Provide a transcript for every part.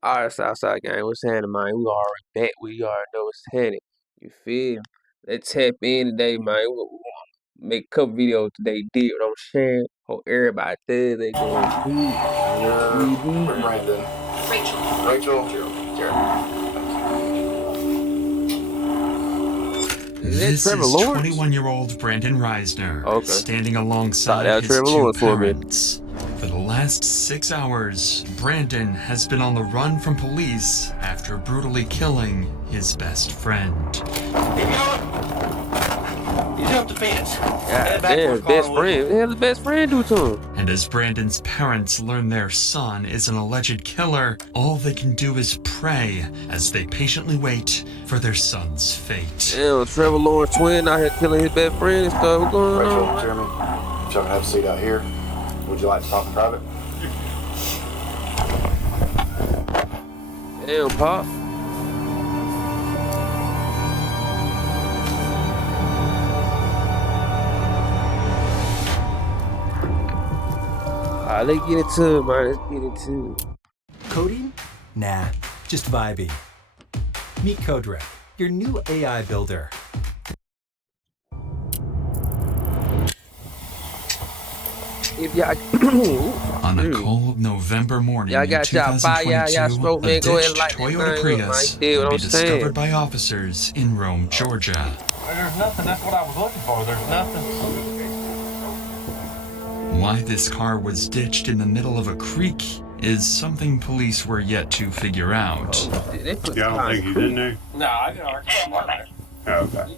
All right, Southside gang, what's happening, man? We already back. We already know what's happening. You feel me? Let's tap in today, man. We make a couple videos today. Did what I'm sharing. Hope everybody does. They going deep. For Brandon. Rachel. Is that This Trevor is Lawrence? 21-year-old Brandon Reisner Okay. standing Thought alongside that was his Trevor two Lawrence for a minute. parents. For the last 6 hours, Brandon has been on the run from police after brutally killing his best friend. You jumped the fence. God damn, his best friend. What the hell his best friend do to him? And as Brandon's parents learn their son is an alleged killer, all they can do is pray as they patiently wait for their son's fate. Damn, Trevor Lawrence twin out here killing his best friend and stuff. What's going Rachel, on? Jeremy, y'all can have a seat out here. Would you like to talk in private? Damn, Pop. Alright, let's get into it, man. Let's get into it. Coding? Nah, just vibey. Meet Codrec, your new AI builder. If y'all On a cold November morning Y'all in got y'all fire, 2022, y'all smoke, man. a Go ahead ditched and light that Toyota thing up, man. Prius You dig what would be I'm saying? discovered by officers in Rome, Georgia. There's nothing. That's what I was looking for. There's nothing. Why this car was ditched in the middle of a creek is something police were yet to figure out. They put Y'all don't think he's in there? No, I didn't argue. Okay.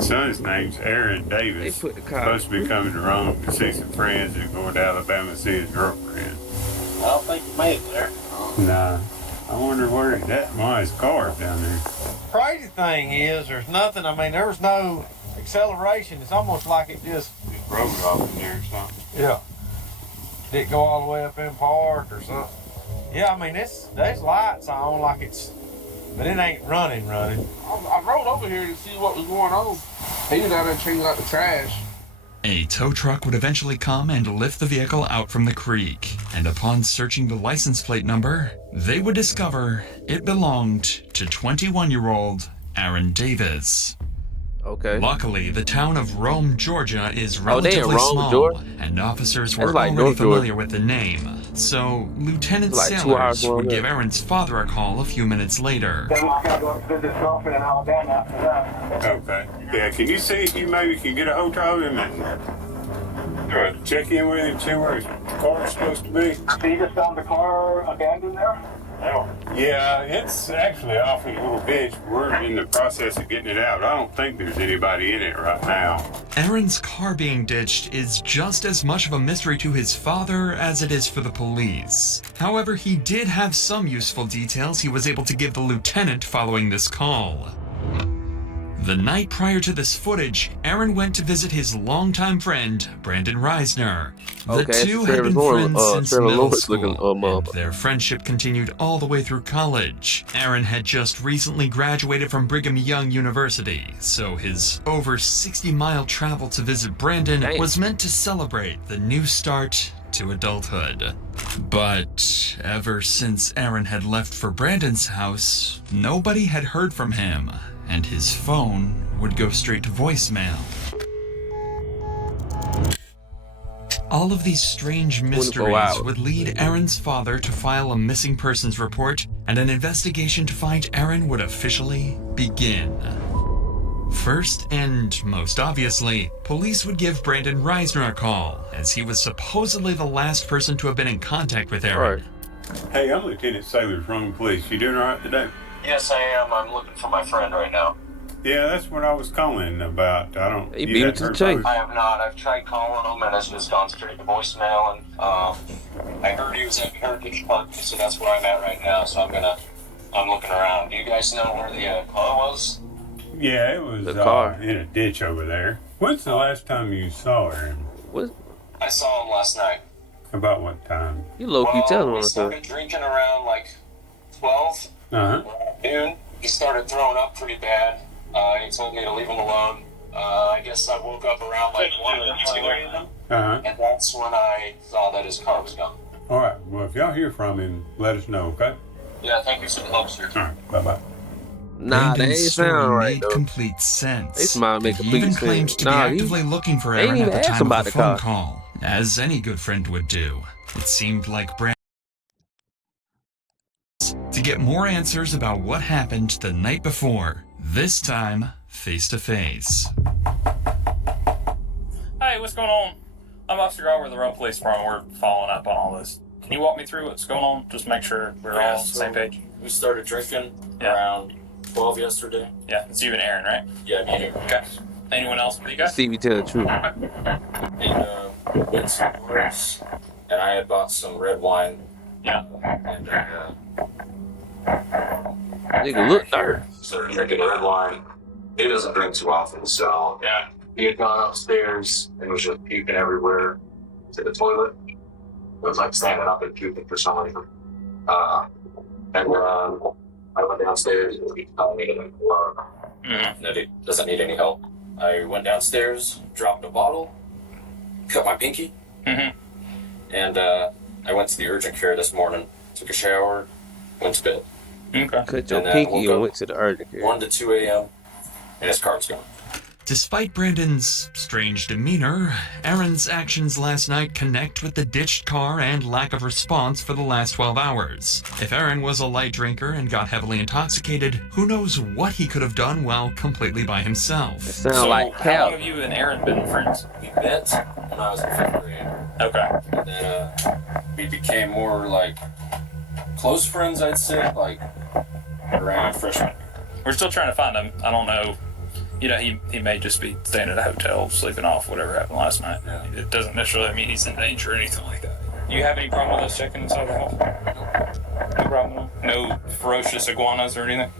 Son's name's Aaron They Davis. put the car. Supposed to be coming to Rome to see some friends and going to Alabama to see his girlfriend. I don't think you made it there. Nah. I wonder where why his car's down there. Crazy thing is, there's nothing. I mean, there was no acceleration. It's almost like it just. Just broke it off in there or something. Yeah. Did it go all the way up in park or something? Yeah, I mean, there's lights on like it's, but it ain't running. I rode over here to see what was going on. He was down there changing out the trash. A tow truck would eventually come and lift the vehicle out from the creek, and upon searching the license plate number, they would discover it belonged to 21-year-old Aaron Davis. Okay. Luckily, the town of Rome, Georgia is they in relatively Rome, small, Georgia? and officers That's were like already North Georgia. familiar with the name. So, Lieutenant Like 2 hours Sailors long would way. give Aaron's father a call a few minutes later. Then I gotta go visit his girlfriend in Alabama after that. Okay. Yeah, can you see if you maybe can get a hold of him and check in with him, see where his car's supposed to be? So you just found the car abandoned there? Yeah, it's actually off in a little ditch. We're in the process of getting it out. I don't think there's anybody in it right now. Aaron's car being ditched is just as much of a mystery to his father as it is for the police. However, he did have some useful details he was able to give the lieutenant following this call. The night prior to this footage, Aaron went to visit his longtime friend, Brandon Reisner. The Okay, it's two had Trevor been Lawrence, friends since Trevor middle Lawrence school, looking, and motherfucker. their friendship continued all the way through college. Aaron had just recently graduated from Brigham Young University, so his over 60-mile travel to visit Brandon Damn. was meant to celebrate the new start to adulthood. But ever since Aaron had left for Brandon's house, nobody had heard from him, and his phone would go straight to voicemail. All of these strange 24 mysteries hours. would lead Aaron's father to file a missing persons report, and an investigation to find Aaron would officially begin. First, and most obviously, police would give Brandon Reisner a call, as he was supposedly the last person to have been in contact with Aaron. Hey, I'm Lieutenant Sailors, Rome Police. You doing all right today? Yes, I am. I'm looking for my friend right now. Yeah, that's what I was calling about. I don't. He you beat him hadn't to the heard chase. from I have not. I've tried calling him and it's just gone straight to voicemail. And I heard he was at Heritage Park, so that's where I'm at right now. So I'm looking around. Do you guys know where the car was? Yeah, it was The car. in a ditch over there. When's the last time you saw her? What? I saw him last night. About what time? You low-key telling we on us, huh? started drinking around like 12 Uh-huh. noon. He started throwing up pretty bad. He told me to leave him alone. I guess I woke up around like 1 or 2 a.m. Uh-huh. And that's when I saw that his car was gone. All right. Well, if y'all hear from him, let us know, okay? Yeah, thank you so much, sir. All right. Bye-bye. Nah, they ain't Brandon's story sound right made though. complete sense. They smile make He complete even sense. claimed to Nah, be he actively looking for ain't Aaron even at the asked time of about the the phone car. call, as any good friend would do. It seemed like Brandon to get more answers about what happened the night before, this time face to face. Hey, what's going on? I'm Officer Garber, the Rome Police Department. We're following up on all this. Can you walk me through what's going on? Just make sure we're all on the same page. We started drinking Yeah. around 12 yesterday. Yeah, it's you and Aaron, right? Yeah, me and Aaron. Okay. Anyone else with you guys? See me tell the truth. And went to bars, and I had bought some red wine. Yeah. And Nigga look dark. started drinking red wine. He doesn't drink too often, so Yeah. he had gone upstairs and was just puking everywhere to the toilet. It was like standing up and puking for some reason. I went downstairs and he told me that he doesn't need any help. I went downstairs, dropped a bottle, cut my pinky, Mhm. and I went to the urgent care this morning, took a shower, went to bed. Okay. Cut your And, pinky woke and up went to the urgent care. 1 to 2 a.m. and his car's gone. Despite Brandon's strange demeanor, Aaron's actions last night connect with the ditched car and lack of response for the last 12 hours. If Aaron was a light drinker and got heavily intoxicated, who knows what he could have done while completely by It himself. sound So, like how Cal. long have you and Aaron been friends? We met when I was in 5th grade. Okay. And then we became more like close friends, I'd say, like around freshman. We're still trying to find him. I don't know. You know, he may just be staying at a hotel, sleeping off whatever happened last night. Yeah. It doesn't necessarily mean he's in danger or anything like that. You have any problem with us checking inside the house? No problem. No ferocious iguanas or anything?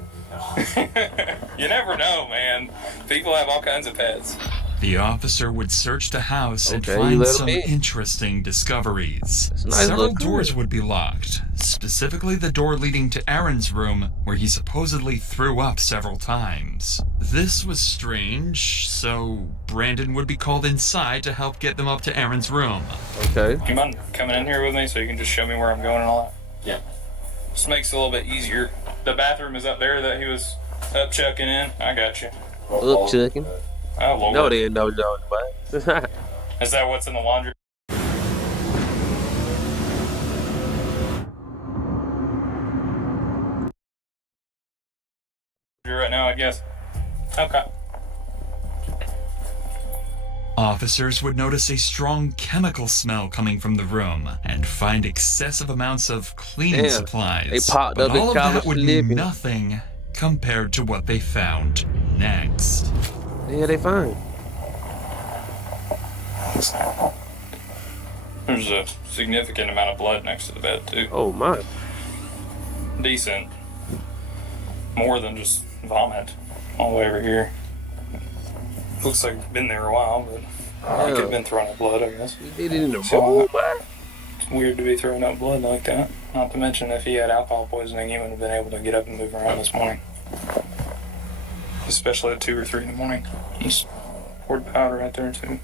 You never know, man. People have all kinds of pets. The officer would search the house and Okay, you find let him some in. interesting discoveries. That's a nice Several little doors crib. would be locked, specifically the door leading to Aaron's room, where he supposedly threw up several times. This was strange, so Brandon would be called inside to help get them up to Aaron's room. Okay. Do you mind coming in here with me so you can just show me where I'm going and all that? Yeah. Just makes it a little bit easier. The bathroom is up there that he was up chucking in. I got you. Up chucking. Oh, Lord. No, they didn't know Jones, but Is that what's in the laundry? Right now, I guess. Okay. Officers would notice a strong chemical smell coming from the room and find excessive amounts of cleaning Damn, supplies. they popped but up at all of that College would Living. mean nothing compared to what they found next. yeah, they fine. There's a significant amount of blood next to the bed, too. Oh my. Decent. More than just vomit all the way over here. Looks like it's been there a while, but it could have been throwing up blood, I guess. You did it in the So, room, boy. It's weird to be throwing up blood like that. Not to mention, if he had alcohol poisoning, he wouldn't have been able to get up and move around this morning. Especially at 2 or 3 in the morning. He's poured powder right there, too.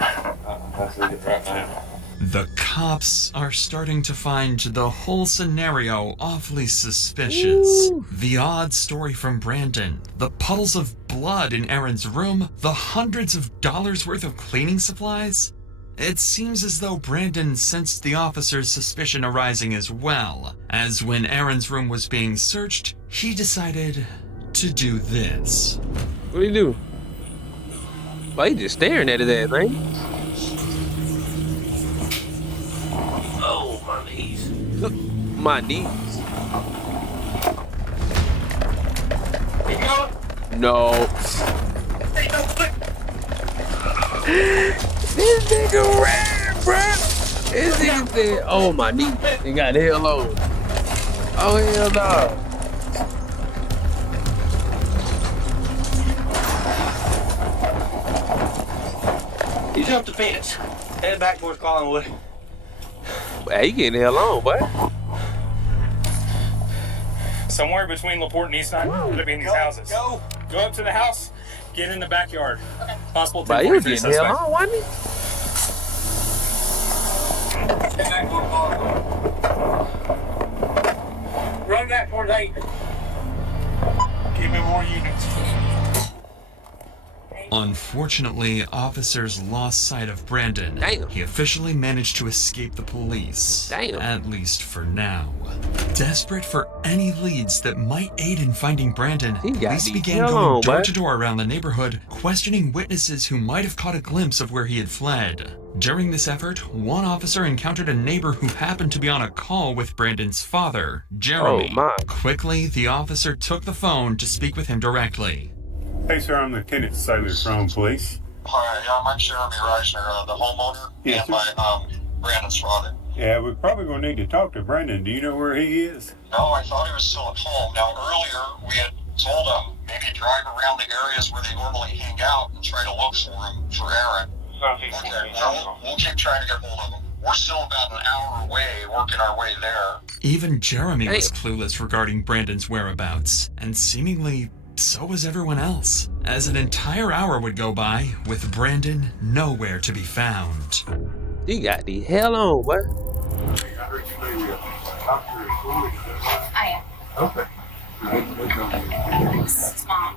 Right now. The cops are starting to find the whole scenario awfully suspicious. The odd story from Brandon, the puddles of blood in Aaron's room, the hundreds of dollars worth of cleaning supplies. It seems as though Brandon sensed the officer's suspicion arising as well, as when Aaron's room was being searched, he decided to do this. What do you do? Why you just staring at his ass, man? Oh, my knees. My knees. No. This nigga ran, bruh. This nigga said, oh, my knee. He got hell on. Oh, hell no. You jumped the fence. Head back towards Collinwood. Hey, he getting the hell on, boy. Somewhere between LaPorte and Eastside, could be in these houses. Go. Go up to the house, get in the backyard. Possible But he was 243 getting the hell suspect. on, wasn't he? Head back to the bar. Run back towards 8. Give me more units. Unfortunately, officers lost sight of Brandon. Damn. He officially managed to escape the police. Damn. At least for now. Desperate for any leads that might aid in finding Brandon, He got police these began hell going on, door boy. to door around the neighborhood, questioning witnesses who might have caught a glimpse of where he had fled. During this effort, one officer encountered a neighbor who happened to be on a call with Brandon's father, Jeremy. Oh, my. Quickly, the officer took the phone to speak with him directly. Hey, sir, I'm Lieutenant Saylor from police. Hi, I'm Jeremy Reisner, the homeowner, Yes, and my Brandon's father. Yeah, we're probably going to need to talk to Brandon. Do you know where he is? No, I thought he was still at home. Now, earlier we had told him maybe drive around the areas where they normally hang out and try to look for him for Aaron. Okay, we'll keep trying to get hold of him. We're still about an hour away, working our way there. Even Jeremy was clueless regarding Brandon's whereabouts, and seemingly so was everyone else, as an entire hour would go by with Brandon nowhere to be found. You got the hell on, boy. I heard you may be a doctor or school. I am. Okay. It's Mom.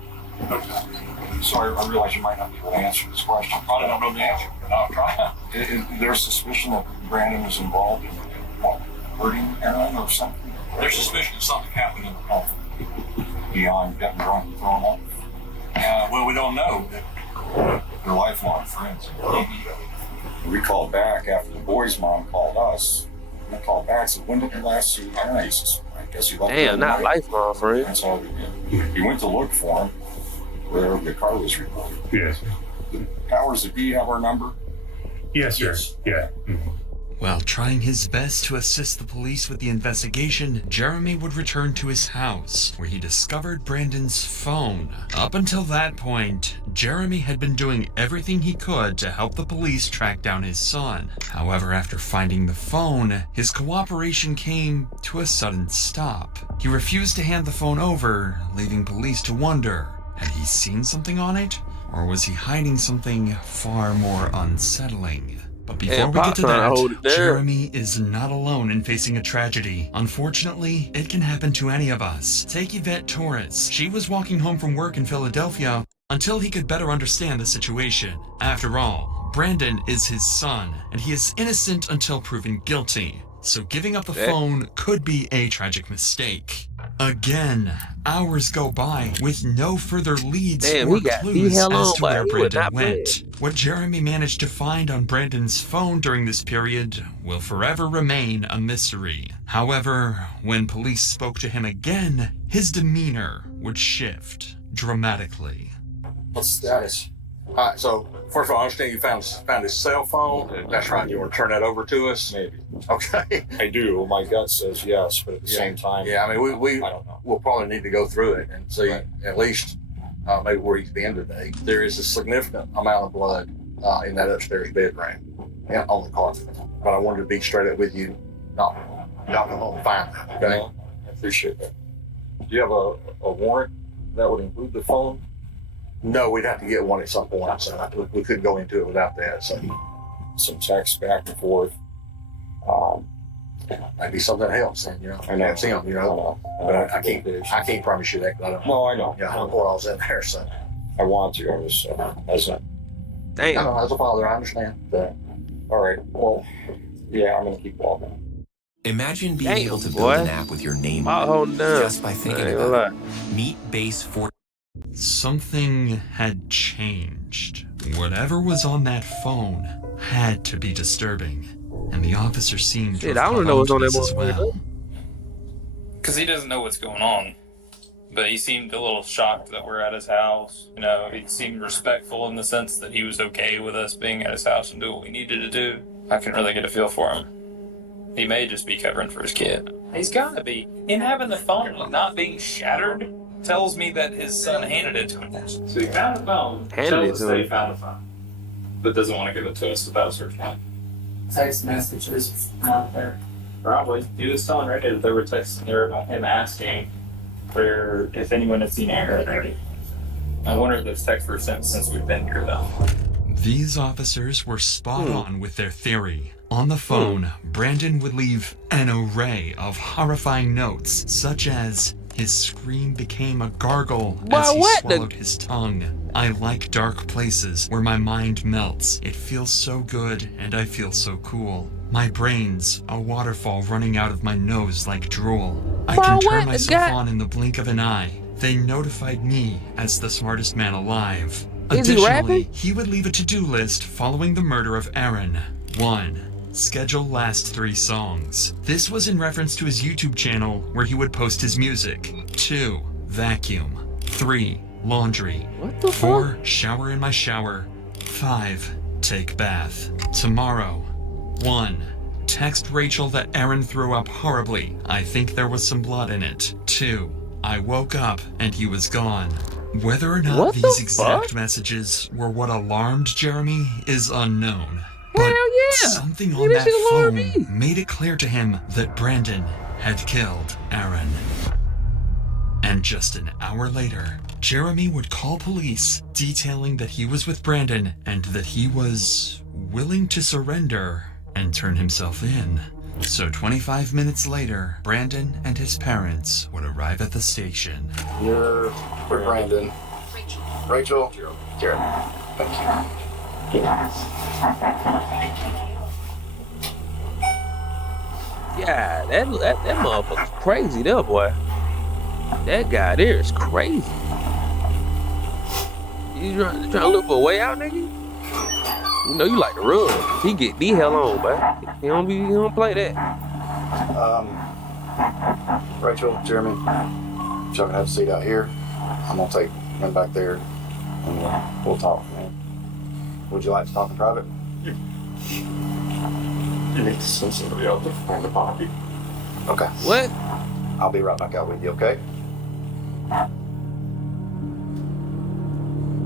Sorry, I realize you might not be able to answer this question. I don't know the answer, but I'll try. Is there suspicion that Brandon was involved in what, hurting Aaron or something? There's suspicion that something happened in the home. Beyond getting drunk and throwing up? Well, we don't know. They're lifelong friends. We called back after the boy's mom called us. I called back and said, when did you last see Aaron? He says, I guess he left. Damn, not lifelong friend. That's all we did. He went to look for him where the car was reported. Yes. Powers that be have our number? Yes, sir. Yes. Yeah. Mhm. While trying his best to assist the police with the investigation, Jeremy would return to his house, where he discovered Brandon's phone. Up until that point, Jeremy had been doing everything he could to help the police track down his son. However, after finding the phone, his cooperation came to a sudden stop. He refused to hand the phone over, leaving police to wonder, had he seen something on it? Or was he hiding something far more unsettling? But before we get to that, Jeremy is not alone in facing a tragedy. Unfortunately, it can happen to any of us. Take Yvette Torres. She was walking home from work in Philadelphia until he could better understand the situation. After all, Brandon is his son, and he is innocent until proven guilty. So giving up the phone could be a tragic mistake. Again, hours go by with no further leads or clues as to where Brandon went. What Jeremy managed to find on Brandon's phone during this period will forever remain a mystery. However, when police spoke to him again, his demeanor would shift dramatically. What's the status? So, first of all, I understand you found his cell phone. That's right. You want to turn that over to us? Maybe. Okay. I do. My gut says yes, but at the same time, Yeah, I mean, I don't know. we'll probably need to go through it and see at least maybe where he's been today. There is a significant amount of blood in that upstairs bedroom and on the carpet. But I wanted to be straight up with you. No, y'all go home fine. Okay. I appreciate that. Do you have a warrant that would include the phone? No, we'd have to get one at some point. So we couldn't go into it without that. So Some text back and forth. maybe something helps. And I know. That's him. But I can't promise you that. 'Cause I don't. No, I know. Yeah, I don't know what all's in there. So. I want to. I was, as a, Damn. As a father, I understand. all right. Well, yeah, I'm gonna keep walking. Imagine being Damn, able to build boy. an app with your name I'll on hold it down. just by thinking I ain't about gonna it. Meet Base 4. Something had changed. Whatever was on that phone had to be disturbing, and the officer seemed to Shit, have I don't caught know what's on on to that this as motherfucker. well. Because he doesn't know what's going on. But he seemed a little shocked that we're at his house. You know, he seemed respectful in the sense that he was okay with us being at his house and doing what we needed to do. I couldn't really get a feel for him. He may just be covering for his kid. He's gotta be. Him having the phone not being shattered tells me that his son handed it to him. So he found the phone. Handed it to him. Found the phone. But doesn't want to give it to us without searching it. Text messages not there. Probably. He was telling Randy that there were texts there about him asking for if anyone had seen Aaron already. I wonder if those texts were sent since we've been here though. These officers were spot on with their theory. On the phone, Brandon would leave an array of horrifying notes, such as, his scream became a gargle as he swallowed his tongue. I like dark places where my mind melts. It feels so good and I feel so cool. My brain's a waterfall running out of my nose like drool. I can turn myself on in the blink of an eye. They notified me as the smartest man alive. Additionally, he would leave a to-do list following the murder of Aaron. 1. Schedule last 3 songs. This was in reference to his YouTube channel where he would post his music. 2. Vacuum. 3. Laundry. 4. Shower in my shower. 5. Take bath. Tomorrow. 1. Text Rachel that Aaron threw up horribly. I think there was some blood in it. 2. I woke up and he was gone. Whether or not these exact messages were what alarmed Jeremy is unknown. But something on that phone made it clear to him that Brandon had killed Aaron. And just an hour later, Jeremy would call police, detailing that he was with Brandon and that he was willing to surrender and turn himself in. So 25 minutes later, Brandon and his parents would arrive at the station. You're with Brandon. Rachel. Jeremy. Thank you. Yeah, that motherfucker's crazy there, boy. That guy there is crazy. You trying to look for a way out, nigga? You know you like to run. He get the hell on, but he don't play that. Rachel, Jeremy, y'all can have a seat out here. I'm gonna take him back there and we'll talk, man. Would you like to talk in private? You need to send somebody out to find the body. Okay. What? I'll be right back out with you, okay?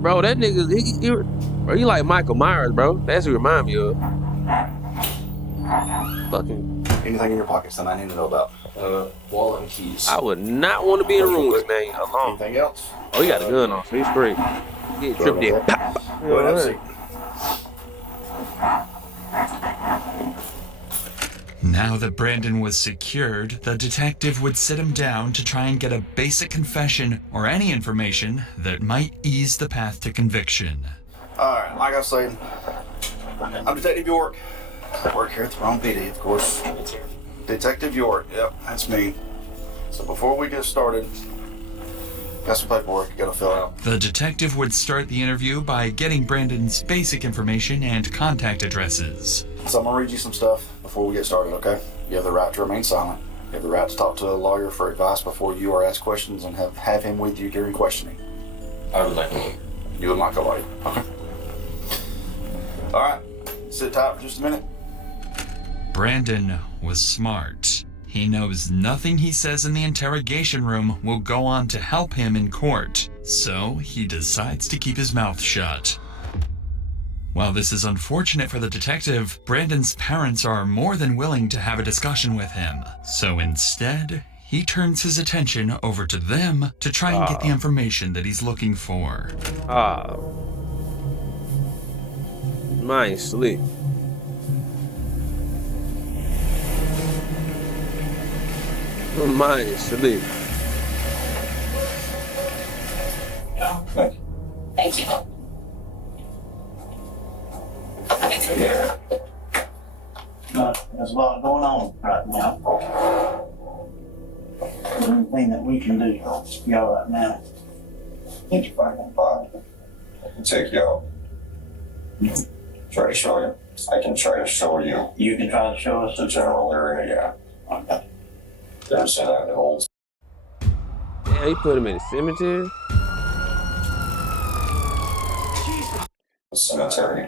Bro, that nigga, bro, you like Michael Myers, bro. That's what he remind me of. Fucking. Anything in your pockets that I need to know about? Wallet and keys. I would not want to be in a room with this man alone. Anything else? Oh, he got a gun on, so he's straight. Get tripped in. Go ahead, have a seat. Now that Brandon was secured, the detective would sit him down to try and get a basic confession or any information that might ease the path to conviction. Alright, like I was saying, I'm Detective York. I work here at the wrong PD, of course. Detective York, yep, that's me. So before we get started, got some paperwork you gotta fill out. The detective would start the interview by getting Brandon's basic information and contact addresses. So I'm gonna read you some stuff before we get started, okay? You have the right to remain silent. You have the right to talk to a lawyer for advice before you are asked questions and have him with you during questioning. I would like one. You would like a lawyer, okay? Alright, sit tight for just a minute. Brandon was smart. He knows nothing he says in the interrogation room will go on to help him in court, so he decides to keep his mouth shut. While this is unfortunate for the detective, Brandon's parents are more than willing to have a discussion with him. So instead, he turns his attention over to them to try and get the information that he's looking for. Mine slick. Mine is slick. Thank you. There's a lot going on right now. Anything that we can do to y'all right now. Think you're fine. I can take you out. Try to show you. I can try to show you. You can try to show us The general area, yeah. Okay. There's that old Yeah, he put him in the cemetery. cemetery.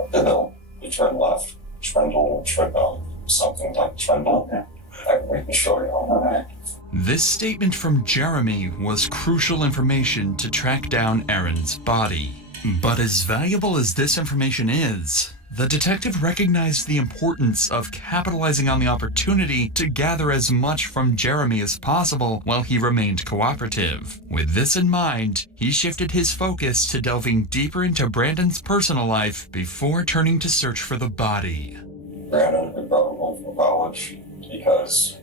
Up the hill. You turn left. Trendle, something like Trendle. Okay. We can show you all that. This statement from Jeremy was crucial information to track down Aaron's body. But as valuable as this information is, The detective recognized the importance of capitalizing on the opportunity to gather as much from Jeremy as possible while he remained cooperative. With this in mind, he shifted his focus to delving deeper into Brandon's personal life before turning to search for the body. Brandon had been brought home from college because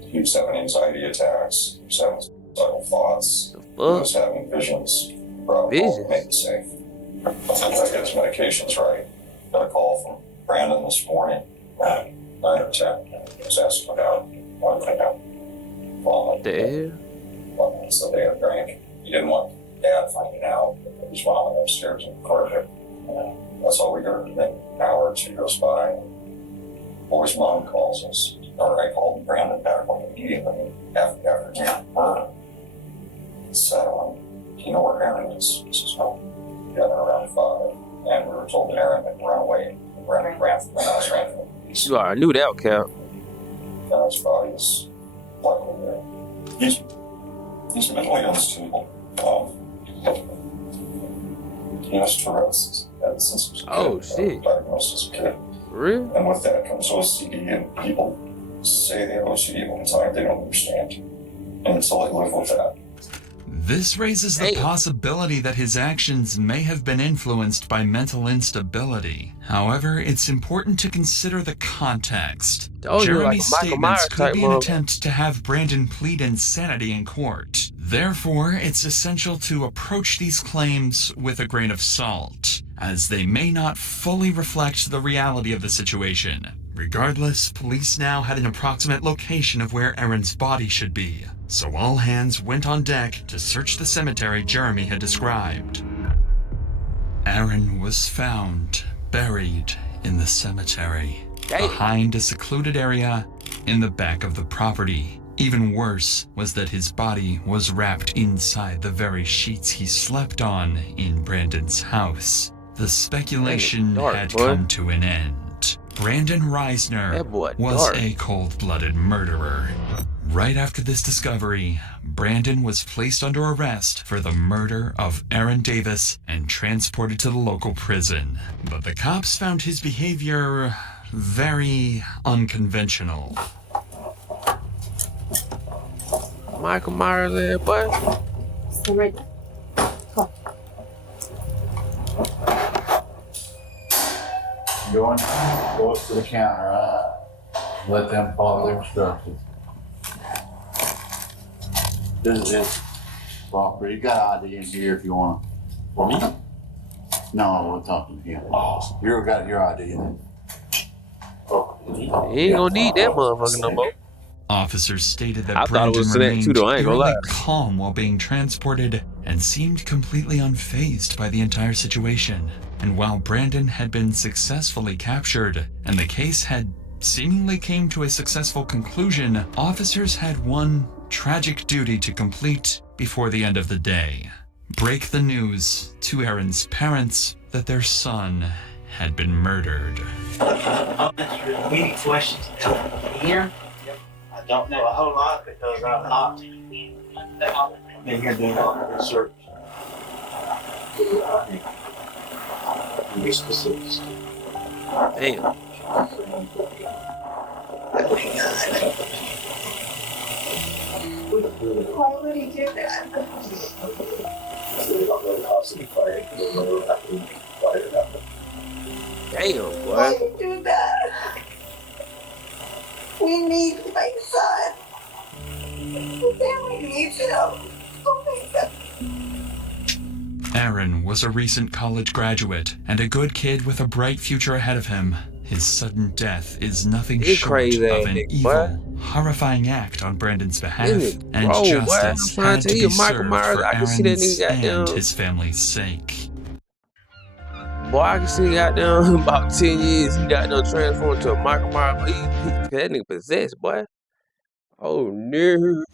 he was having anxiety attacks, he was having suicidal thoughts, he was having visions. Brought him home to make it safe. I get his medications right. Got a call from Brandon this morning at 9 or 10. He was asking about one thing out. So they had a drink. He didn't want Dad finding out. He was went upstairs and recorded it. That's all we heard. And then an hour or two goes by. And boy's mom calls us. Or I called Brandon back on the meeting after he got murdered. So, you know where Aaron is? He says, no. Together around 5. And we were told that Aaron had run away. Brandon ran from the house, ran from the police. You already knew that, Cap. His body is luckily there. He's mentally unstable. He has Tourette's. Since he was a kid. Diagnosed as a kid. Really? And with that comes OCD, and people say they have OCD all the time. They don't understand. And so they live with that. This raises the possibility that his actions may have been influenced by mental instability. However, it's important to consider the context. Jeremy's statements could be an attempt to have Brandon plead insanity in court. Therefore, it's essential to approach these claims with a grain of salt, as they may not fully reflect the reality of the situation. Regardless, police now had an approximate location of where Aaron's body should be, so all hands went on deck to search the cemetery Jeremy had described. Aaron was found buried in the cemetery, behind a secluded area in the back of the property. Even worse was that his body was wrapped inside the very sheets he slept on in Brandon's house. The speculation had come to an end. Brandon Reisner was a cold-blooded murderer. Right after this discovery, Brandon was placed under arrest for the murder of Aaron Davis and transported to the local prison. But the cops found his behavior very unconventional. Michael Myers there, boy. Right. Go up to the counter, right? Let them follow their instructions. This is his property. You got ID in here if you want. For me? No, we're talking to him. You got your ID in there. He ain't gonna need that motherfucker no more. Officers stated that Brandon remained eerily calm while being transported and seemed completely unfazed by the entire situation. And while Brandon had been successfully captured and the case had seemingly came to a successful conclusion, officers had one tragic duty to complete before the end of the day. Break the news to Aaron's parents that their son had been murdered. Any questions here? I don't know a whole lot because I'm not been here doing a lot of research. Be specific. Damn. Why would he do that? Damn, boy. Why would he do that? We need my son. The family needs him. Oh my God. Aaron was a recent college graduate and a good kid with a bright future ahead of him. His sudden death is nothing short of an evil, horrifying act on Brandon's behalf, and justice had to be served for Aaron's and his family's sake. Boy, I can see goddamn about 10 years he got no transformed to a Michael Myers. That nigga possessed, boy. Oh no.